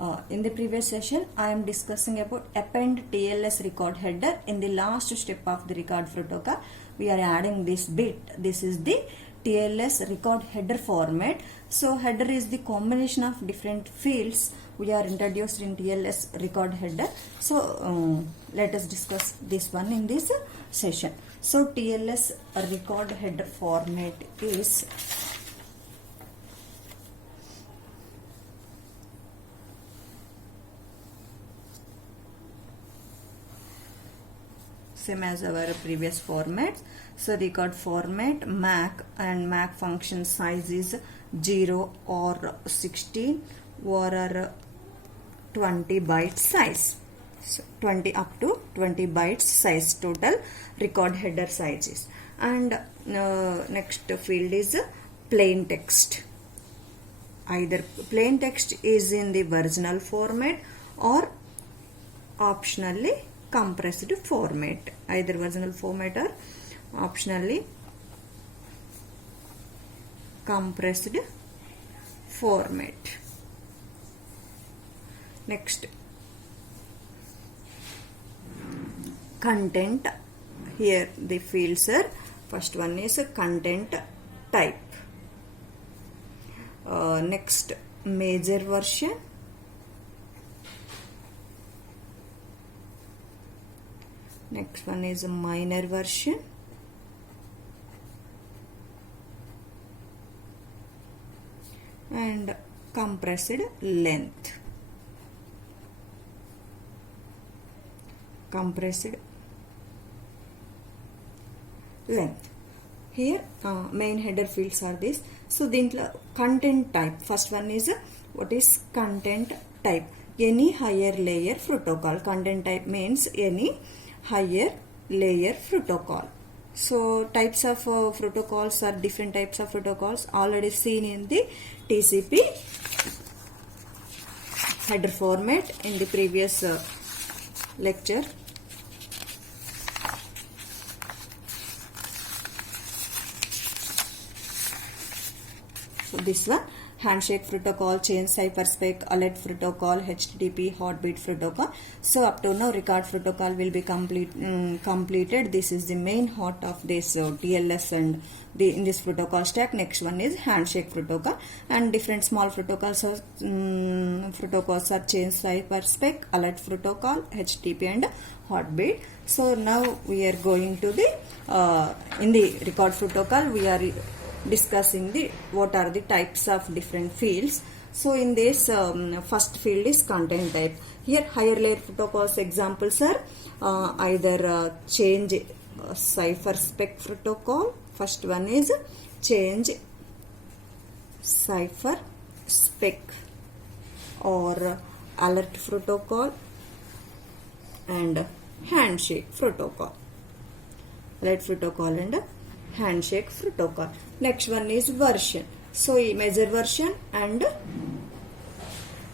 In the previous session, I am discussing about append TLS record header. In the last step of the record protocol, we are adding this bit. This is the TLS record header format. So header is the combination of different fields we are introduced in TLS record header. So let us discuss this one in this session. So TLS record header format is same as our previous format. So record format MAC, and MAC function size is 0 or 16 or 20 byte size. So 20 up to 20 bytes size total record header sizes. And next field is plain text. Either plain text is in the original format or optionally compressed format, either original format or optionally compressed format. Next, content. Here the fields are, first one is content type. Next, major version. Next one is a minor version. And compressed length. Compressed length. Here main header fields are this. So the content type. First one is what is content type? Any higher layer protocol. Content type means any higher layer protocol. So types of protocols are different types of protocols already seen in the TCP header format in the previous lecture. So this one, handshake protocol, chain cipherspec, alert protocol, HTTP, heartbeat protocol. So up to now record protocol will be completed. This is the main heart of this TLS and in this protocol stack. Next one is handshake protocol, and different small protocols are chain cipherspec, alert protocol, HTTP and heartbeat. So now we are going to the in the record protocol we are discussing the what are the types of different fields. So in this first field is content type. Here higher layer protocols examples are either change cipherspec protocol. First one is change cipherspec, or alert protocol and handshake protocol. Alert protocol and handshake protocol. Next one is version. So major version and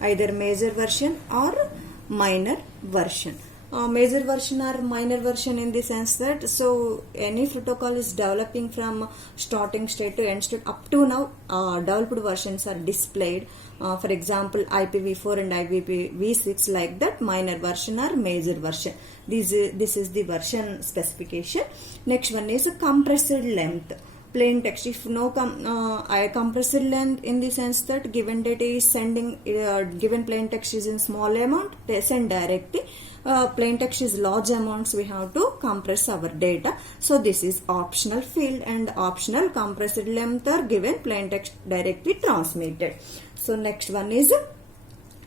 either major version or minor version. Major version or minor version in the sense that so any protocol is developing from starting state to end state. Up to now developed versions are displayed. For example, IPv4 and IPv6 like that. Minor version or major version. This is the version specification. Next one is a compressed length. Plain text. If no compressed length in the sense that given data is sending, given plain text is in small amount, they send directly. Plain text is large amounts, we have to compress our data. So this is optional field, and optional compressed length are given, plain text directly transmitted. So next one is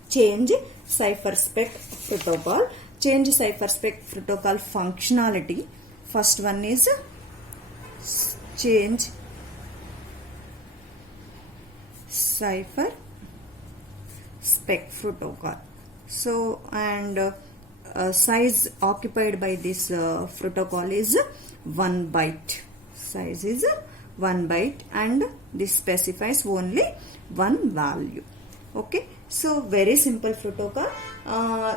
change cipherspec protocol. Change cipherspec protocol functionality. First one is change cipherspec protocol. So and size occupied by this protocol is 1 byte. Size is 1 byte, and this specifies only one value. Okay. So very simple protocol.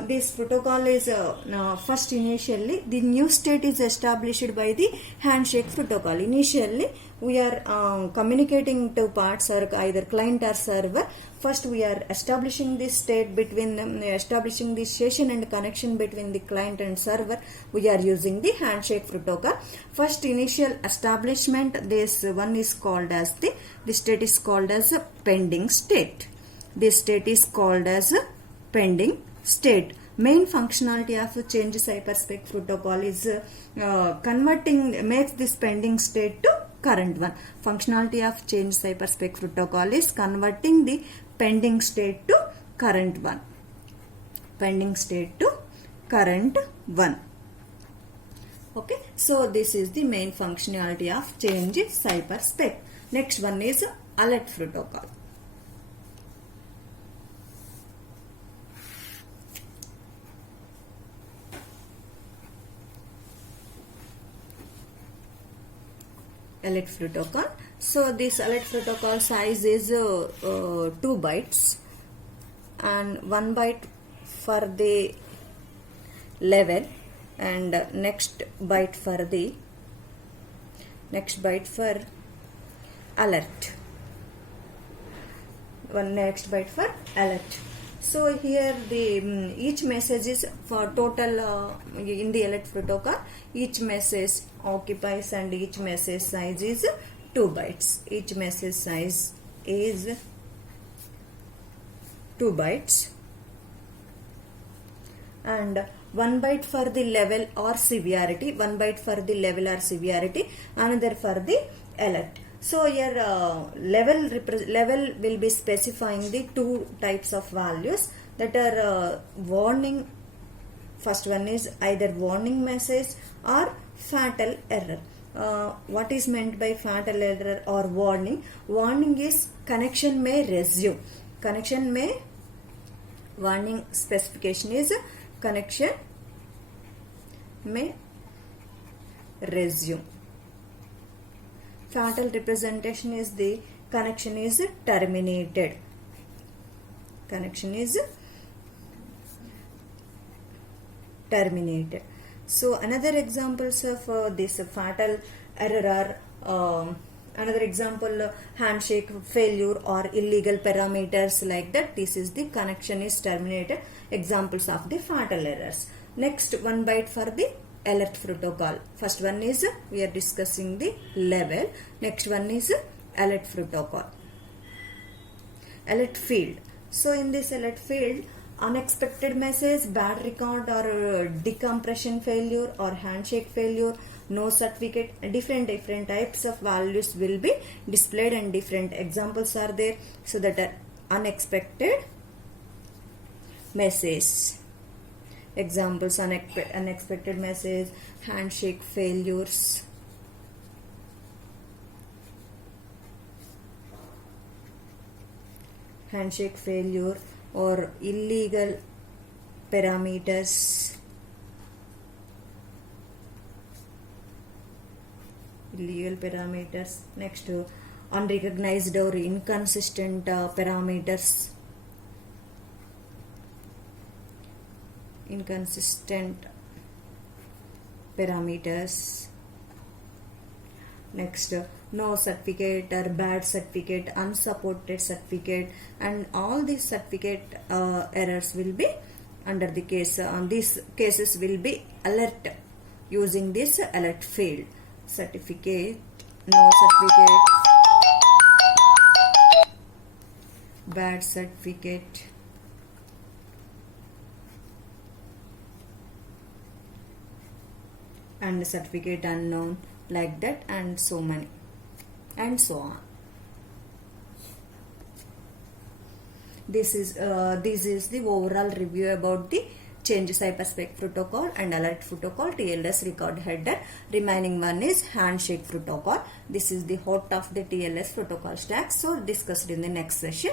This protocol is first initially the new state is established by the handshake protocol. Initially we are communicating to parts or either client or server. First we are establishing this state between them, establishing the session and connection between the client and server. We are using the handshake protocol. First initial establishment, this one is called as the state is called as a pending state. This state is called as a pending state. Main functionality of change cyberspec protocol is makes this pending state to current one. Functionality of change cyberspec protocol is converting the pending state to current one. Pending state to current one. Okay, so this is the main functionality of change cyberspec. Next one is alert protocol. Alert protocol. So this alert protocol size is 2 bytes and 1 byte for the level and next byte for alert. Next byte for alert. So here the each message is for total in the alert protocol. Each message occupies and each message size is 2 bytes. Each message size is 2 bytes and 1 byte for the level or severity. 1 byte for the level or severity. Another for the alert. So here level will be specifying the 2 types of values that are warning. First one is either warning message or fatal error. What is meant by fatal error or warning? Warning is connection may resume. Warning specification is connection may resume. Fatal representation is the connection is terminated. Connection is terminated. So another examples of this fatal error are another example handshake failure or illegal parameters like that. This is the connection is terminated. Examples of the fatal errors. Next 1 byte for the alert protocol. First one is we are discussing the level. Next one is alert protocol. Alert field. So in this alert field, unexpected message, bad record or decompression failure or handshake failure, no certificate, different types of values will be displayed and different examples are there. So that are unexpected message. Examples: unexpected message, handshake failures, or illegal parameters. Next, unrecognized or inconsistent parameters. Next, no certificate or bad certificate, unsupported certificate, and all these certificate errors will be under the case. These cases will be alert using this alert field. Certificate, no certificate, bad certificate, and certificate unknown, like that, and so many and so on. This is the overall review about the change cyberspec protocol and alert protocol, TLS record header. Remaining one is handshake protocol. This is the heart of the TLS protocol stack. So discussed in the next session.